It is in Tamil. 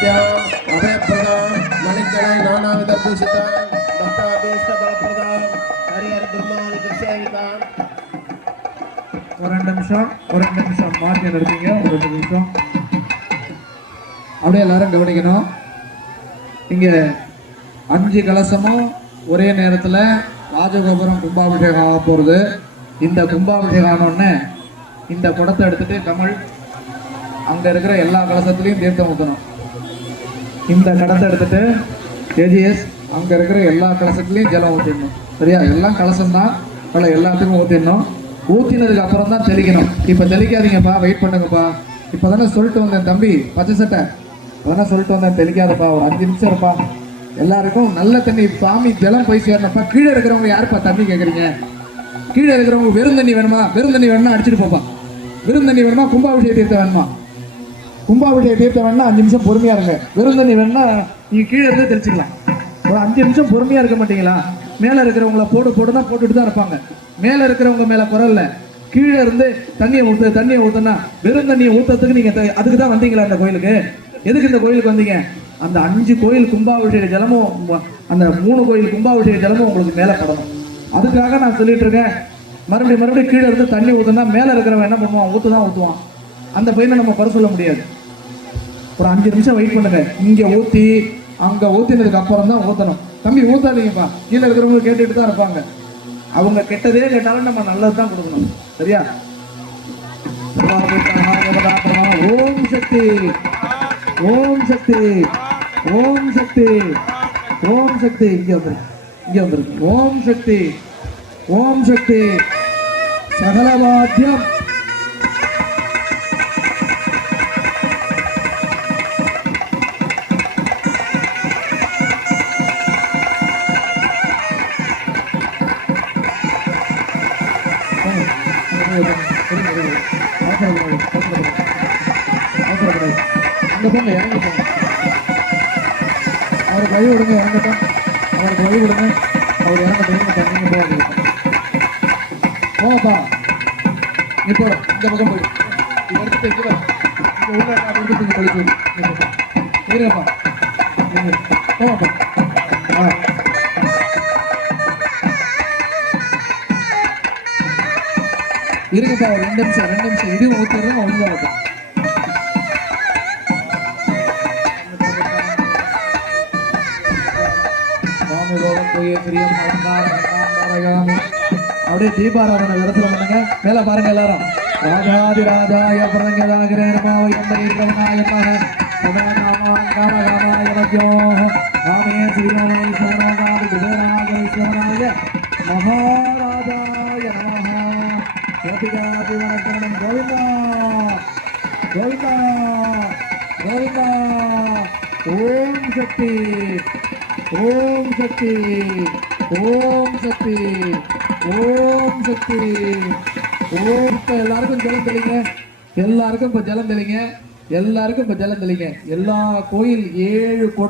சத்யாம் அபயப்பிரதாம் மணிக்கணாய் நானாவித பூஷிதாம் பக்தாபீஷ்ட பலப்பிரதாம் ஹரிஹர் பிரம்மாதி கிருஷ்ணாவிதாம் ஒரு ரெண்டு நிமிஷம் ஒரு ரெண்டு நிமிஷம். மாற்றி நிறுத்திங்க ஒரு ரெண்டு நிமிஷம். அப்படியே எல்லாரும் கவனிக்கணும். இங்கே அஞ்சு கலசமும் ஒரே நேரத்தில் ராஜகோபுரம் கும்பாபிஷேகம் ஆக போகிறது இந்த கும்பாபிஷேகம் ஆனோடனே இந்த குடத்தை எடுத்துகிட்டு கமல் அங்கே இருக்கிற எல்லா கலசத்துலேயும் தீர்த்தம் ஊற்றணும் இந்த கடத்தை எடுத்துட்டு ஏஜிஎஸ் அங்கே இருக்கிற எல்லா கலசத்துலேயும் ஜலம் ஊற்றிடணும் சரியா? எல்லாம் கலசம் தான் அதில் எல்லாத்துக்கும் ஊற்றிடணும் ஊற்றினதுக்கு அப்புறம் தான் தெளிக்கணும். இப்போ தெளிக்காதீங்கப்பா. வெயிட் பண்ணுங்கப்பா. இப்போ தானே சொல்லிட்டு வந்தேன் தம்பி. பச்சை சட்டை. இப்போ சொல்லிட்டு வந்தேன். தெளிக்காதப்பா. ஒரு அஞ்சு நிமிஷம் இருப்பா. எல்லாருக்கும் நல்ல தண்ணி. சாமி ஜலம் போய் சேரணும்ப்பா. கீழே இருக்கிறவங்க யாருப்பா தண்ணி கேட்குறீங்க கீழே இருக்கிறவங்க வெறும் தண்ணி வேணுமா? வெறும் தண்ணி வேணும்னா அடிச்சிட்டு போப்பா. வெறும் தண்ணி வேணுமா? கும்பாபிஷேக தீர்த்தம் வேணுமா? கும்பாபிஷேக தீர்த்தம் வேணா அஞ்சு நிமிஷம் பொறுமையா இருங்க. வெறும் தண்ணி வேணா நீங்க கீழே இருந்து தெரிச்சுக்கலாம் ஒரு அஞ்சு நிமிஷம் பொறுமையா இருக்க மாட்டீங்களா? மேல இருக்கிறவங்கள போடு தான் போட்டுட்டு தான் இருப்பாங்க. மேல இருக்கிறவங்க மேல குரல்ல கீழே இருந்து தண்ணியை ஊத்து தண்ணியை ஊத்துனா வெறும் தண்ணியை ஊத்துறதுக்கு நீங்க த- அதுக்கு தான் வந்தீங்களா அந்த கோயிலுக்கு? எதுக்கு இந்த கோயிலுக்கு வந்தீங்க? அந்த அஞ்சு கோயில் கும்பாபிஷேக ஜலமும் அந்த மூணு கோயில் கும்பாபிஷேக ஜலமும் உங்களுக்கு மேல படணும். அதுக்காக நான் சொல்லிட்டு இருக்கேன். மறுபடியும் மறுபடியும் கீழே இருந்து தண்ணி ஊத்துனா மேல இருக்கிறவன் என்ன பண்ணுவான்? ஊத்து தான் ஊத்துவான். அந்த பையனை நம்ம குறை சொல்ல முடியாது. ஒரு அஞ்சு நிமிஷம் வெயிட் பண்ணுங்க. இங்க ஊத்தி அங்க ஊத்தினதுக்கு அப்புறம் தான் ஊத்தணும். தம்பி ஊத்தாதீங்கப்பா. கீழே இருக்கிறவங்க கேட்டுட்டு தான் இருப்பாங்க. அவங்க கெட்டதே கேட்டாலும் நம்ம நல்லது தான் கொடுக்கணும். சரியா? ஓம் சக்தி. ஓம் சக்தி. ஓம் சக்தி. ஓம் சக்தி. இங்க வந்துருக்கு இங்க வந்துருக்கு ஓம் சக்தி. ஓம் சக்தி. சகலவாத்தியம் அங்க போங்க இறங்கி போங்க அவருக்கு வழி விடுங்க இறங்கட்டும் அவருக்கு வழி விடுங்க அவர் இறங்கட்டும் இறங்கட்டும் போங்கப்பா நீ இந்த பக்கம் போய் இது உள்ள எடுத்து போங்கப்பா ஆ இருக்குப்பா ஒரு ரெண்டு நிமிஷம் ரெண்டு நிமிஷம். இது ஊத்துறதும் ஒழுங்காகட்டும் சுவாமிலோகம் அப்படியே தீபாராதனை விரத்துல பண்ணுங்க மேல பாருங்க எல்லாரும். ராஜாதி ராஜாய பிரதங்கதாகிரே மகாராஜாய நமஹ கோபிகாதி வணக்கம் கோவிந்தா. கோவிந்தா. கோவிந்தா. ஓம் சக்தி. ஓம் சக்தி. ஓம் சக்தி. ஓம் சக்தி. ஓம் இப்போ எல்லாருக்கும் ஜலம் தெளிங்க. எல்லாருக்கும் இப்போ ஜலம் தெளிங்க. எல்லாருக்கும் இப்போ ஜலம் தெளிங்க. எல்லா கோயில் ஏழு குடம்